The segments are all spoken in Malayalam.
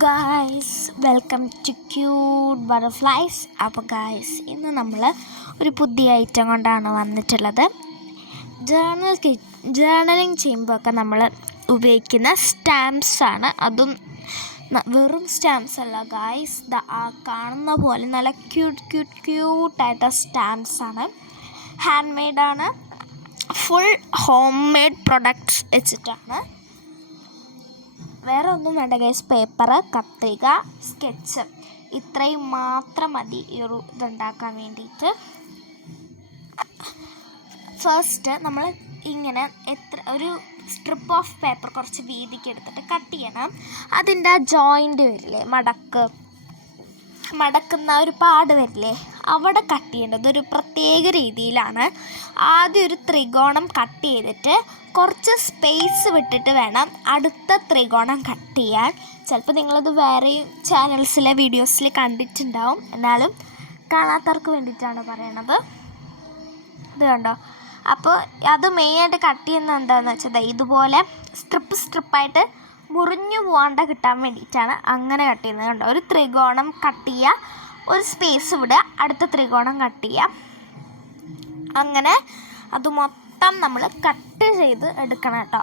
Guys, welcome to cute butterflies. അപ്പോൾ ഗായ്സ്, ഇന്ന് നമ്മൾ ഒരു പുതിയ ഐറ്റം കൊണ്ടാണ് വന്നിട്ടുള്ളത്. ജേർണലിങ് ചെയ്യുമ്പോഴൊക്കെ നമ്മൾ ഉപയോഗിക്കുന്ന സ്റ്റാമ്പ്സാണ്. അതും വെറും സ്റ്റാമ്പ്സ് അല്ല ഗായ്സ്, കാണുന്ന പോലെ നല്ല ക്യൂട്ടായിട്ട് സ്റ്റാമ്പ്സാണ്. ഹാൻഡ് മെയ്ഡാണ്, ഫുൾ ഹോം മെയ്ഡ് പ്രൊഡക്ട്സ് വെച്ചിട്ടാണ്. വേറെ ഒന്നും വേണ്ട ഗൈസ്, പേപ്പർ, കത്രിക, സ്കെച്ച്, ഇത്രയും മാത്രം മതി ഈ ഒരു ഇതുണ്ടാക്കാൻ വേണ്ടിയിട്ട്. ഫസ്റ്റ് നമ്മൾ ഇങ്ങനെ ഒരു സ്ട്രിപ്പ് ഓഫ് പേപ്പർ കുറച്ച് വീതിക്ക് എടുത്തിട്ട് കട്ട് ചെയ്യണം. അതിൻ്റെ ആ ജോയിൻ്റ് വരില്ലേ, മടക്കുന്ന ഒരു പാട് വരില്ലേ, അവിടെ കട്ട് ചെയ്യേണ്ടത് ഒരു പ്രത്യേക രീതിയിലാണ്. ആദ്യം ഒരു ത്രികോണം കട്ട് ചെയ്തിട്ട് കുറച്ച് സ്പേസ് വിട്ടിട്ട് വേണം അടുത്ത ത്രികോണം കട്ട് ചെയ്യാൻ. ചിലപ്പോൾ നിങ്ങളത് വേറെയും ചാനൽസിലെ വീഡിയോസിൽ കണ്ടിട്ടുണ്ടാവും, എന്നാലും കാണാത്തവർക്ക് വേണ്ടിയിട്ടാണ് പറയണത്. ഇത് കണ്ടോ? അപ്പോൾ അത് മെയിനായിട്ട് കട്ട് ചെയ്യുന്നത് എന്താണെന്ന് വെച്ചാൽ ഇതുപോലെ സ്ട്രിപ്പായിട്ട് മുറിഞ്ഞു പോകാണ്ട് കിട്ടാൻ വേണ്ടിയിട്ടാണ് അങ്ങനെ കട്ട് ചെയ്യുന്നത്. കണ്ടോ? ഒരു ത്രികോണം കട്ട് ചെയ്യുക, ഒരു സ്പേസ് വിടുക, അടുത്ത ത്രികോണം കട്ട് ചെയ്യുക. അങ്ങനെ അത് മൊത്തം നമ്മൾ കട്ട് ചെയ്ത് എടുക്കണം കേട്ടോ.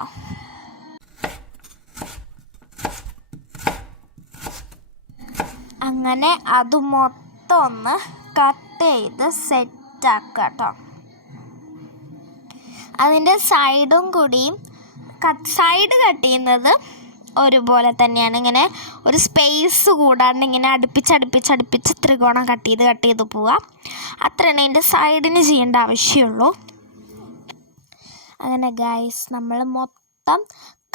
അങ്ങനെ അത് മൊത്തം ഒന്ന് കട്ട് ചെയ്ത് സെറ്റാക്കുക കേട്ടോ. അതിൻ്റെ സൈഡും കൂടിയും സൈഡ് കട്ട് ചെയ്യുന്നത് ഒരുപോലെ തന്നെയാണ്. ഇങ്ങനെ ഒരു സ്പേസ് കൂടാണ്ട് ഇങ്ങനെ അടുപ്പിച്ച് ത്രികോണം കട്ട് ചെയ്ത് പോവുക. അത്രയാണ് ഇതിൻ്റെ സൈഡിന് ചെയ്യേണ്ട ആവശ്യമുള്ളൂ. അങ്ങനെ ഗൈസ്, നമ്മൾ മൊത്തം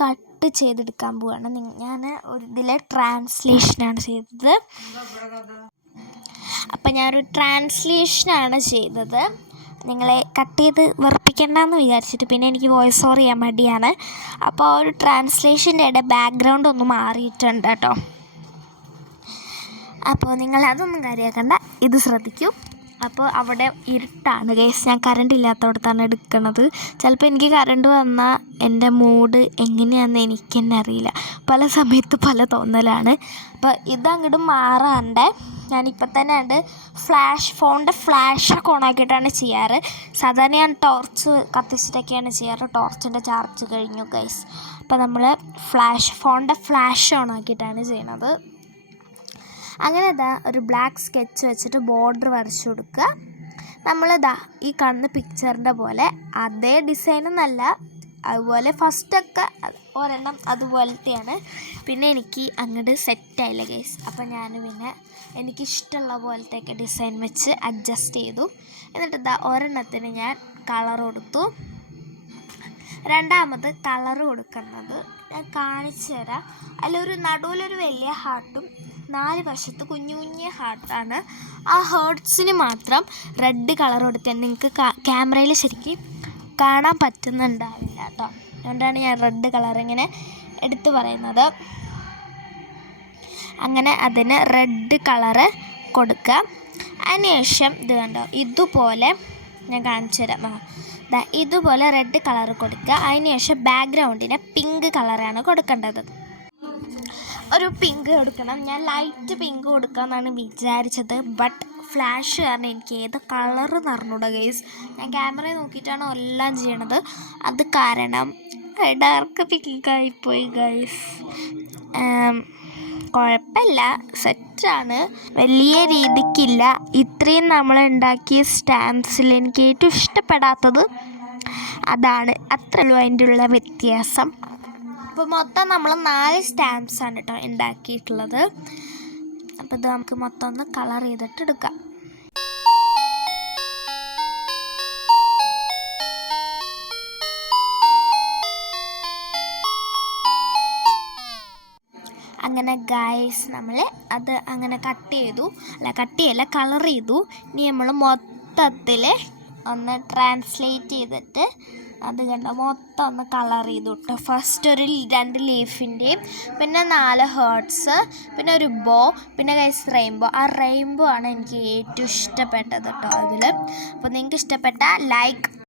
കട്ട് ചെയ്തെടുക്കാൻ പോവുകയാണ്. ഞാൻ ഇതിലെ ട്രാൻസ്ലേഷനാണ് ചെയ്തത്. അപ്പം ഞാനൊരു ട്രാൻസ്ലേഷനാണ് ചെയ്തത്. നിങ്ങളെ കട്ട് ചെയ്ത് വെറുപ്പിക്കണ്ടെന്ന് വിചാരിച്ചിട്ട്, പിന്നെ എനിക്ക് വോയിസ് ഓവർ ചെയ്യാൻ മടിയാണ്. അപ്പോൾ ഒരു ട്രാൻസ്ലേഷൻ്റെ ഇടയിൽ ബാക്ക്ഗ്രൗണ്ട് ഒന്ന് മാറിയിട്ടുണ്ട് കേട്ടോ. അപ്പോൾ നിങ്ങളതൊന്നും കാര്യമാക്കണ്ട, ഇത് ശ്രദ്ധിക്കൂ. അപ്പോൾ അവിടെ ഇരുട്ടാണ് ഗൈസ്, ഞാൻ കറണ്ട് ഇല്ലാത്തടത്താണ് എടുക്കുന്നത്. ചിലപ്പോൾ എനിക്ക് കറണ്ട് വന്നാൽ എൻ്റെ മൂഡ് എങ്ങനെയാണെന്ന് എനിക്ക് തന്നെ അറിയില്ല. പല സമയത്ത് പല തോന്നലാണ്. അപ്പോൾ ഇതങ്ങോട്ട് മാറാണ്ട് ഞാനിപ്പോൾ തന്നെ ഉണ്ട് ഫോണിൻ്റെ ഫ്ലാഷൊക്കെ ഓണാക്കിയിട്ടാണ് ചെയ്യാറ്. സാധാരണ ഞാൻ ടോർച്ച് കത്തിച്ചിട്ടൊക്കെയാണ് ചെയ്യാറ്. ടോർച്ചിൻ്റെ ചാർജ് കഴിഞ്ഞു ഗൈസ്. അപ്പോൾ നമ്മൾ ഫോണിൻ്റെ ഫ്ലാഷ് ഓണാക്കിയിട്ടാണ് ചെയ്യണത്. അങ്ങനെ ഒരു ബ്ലാക്ക് സ്കെച്ച് വെച്ചിട്ട് ബോർഡർ വരച്ചു കൊടുക്കുക. ഈ കാണുന്ന പിക്ചറിൻ്റെ പോലെ അതേ ഡിസൈനൊന്നല്ല, അതുപോലെ ഫസ്റ്റൊക്കെ ഒരെണ്ണം അതുപോലത്തെയാണ്. പിന്നെ എനിക്ക് അങ്ങോട്ട് സെറ്റായില്ല ഗൈസ്. അപ്പോൾ ഞാൻ പിന്നെ എനിക്കിഷ്ടമുള്ള പോലത്തെയൊക്കെ ഡിസൈൻ വെച്ച് അഡ്ജസ്റ്റ് ചെയ്തു. എന്നിട്ട് ഒരെണ്ണത്തിന് ഞാൻ കളർ കൊടുത്തു. രണ്ടാമത് കളർ കൊടുക്കുന്നത് ഞാൻ കാണിച്ചു തരാം. അതിലൊരു നടുവിലൊരു വലിയ ഹാർട്ടും 4 വശത്ത് കുഞ്ഞു ഹാർട്ടാണ്. ആ ഹേർട്സിന് മാത്രം റെഡ് കളർ കൊടുത്താൽ നിങ്ങൾക്ക് ക്യാമറയിൽ ശരിക്കും കാണാൻ പറ്റുന്നുണ്ടാവില്ല കേട്ടോ. അതുകൊണ്ടാണ് ഞാൻ റെഡ് കളർ ഇങ്ങനെ എടുത്തു പറയുന്നത്. അങ്ങനെ അതിന് റെഡ് കളറ് കൊടുക്കുക. അതിനുശേഷം ഇത് കണ്ടോ, ഇതുപോലെ ഞാൻ കാണിച്ചു തരാം. ഇതുപോലെ റെഡ് കളർ കൊടുക്കുക. അതിനുശേഷം ബാക്ക്ഗ്രൗണ്ടിന് പിങ്ക് കളറാണ് കൊടുക്കേണ്ടത്. ഒരു പിങ്ക് കൊടുക്കണം. ഞാൻ ലൈറ്റ് പിങ്ക് കൊടുക്കാമെന്നാണ് വിചാരിച്ചത്. ബട്ട് ഫ്ലാഷ് കാരണം എനിക്ക് ഏത് കളറ് നിറഞ്ഞൂടാ ഗൈസ്. ഞാൻ ക്യാമറയിൽ നോക്കിയിട്ടാണ് എല്ലാം ചെയ്യണത്. അത് കാരണം ഡാർക്ക് പിങ്കായിപ്പോയി ഗൈസ്. കുഴപ്പമില്ല, സെറ്റാണ്, വലിയ രീതിക്കില്ല. ഇത്രയും നമ്മളുണ്ടാക്കിയ സ്റ്റാമ്പ്സിൽ എനിക്ക് ഏറ്റവും ഇഷ്ടപ്പെടാത്തത് അതാണ്. അത്രയുള്ളൂ അതിൻ്റെ ഉള്ള വ്യത്യാസം. അപ്പോൾ മൊത്തം നമ്മൾ 4 സ്റ്റാമ്പ്സാണ് കേട്ടോ ഉണ്ടാക്കിയിട്ടുള്ളത്. അപ്പോൾ ഇത് നമുക്ക് മൊത്തം ഒന്ന് കളർ ചെയ്തിട്ട് എടുക്കാം. അങ്ങനെ ഗൈസ്, നമ്മൾ അത് അങ്ങനെ കളർ ചെയ്തു. ഇനി നമ്മൾ മൊത്തത്തിൽ ഒന്ന് ട്രാൻസ്ലേറ്റ് ചെയ്തിട്ട് അത് കണ്ട മൊത്തം ഒന്ന് കളർ ചെയ്തു കേട്ടോ. ഫസ്റ്റ് ഒരു 2 ലീഫിൻ്റെയും പിന്നെ 4 ഹേർട്സ്, പിന്നെ ഒരു ബോ, പിന്നെ ഗൈസ് റെയിൻബോ. ആ റെയിൻബോ ആണ് എനിക്ക് ഏറ്റവും ഇഷ്ടപ്പെട്ടത് കേട്ടോ അതിൽ. അപ്പോൾ നിങ്ങൾക്ക് ഇഷ്ടപ്പെട്ട ലൈക്ക്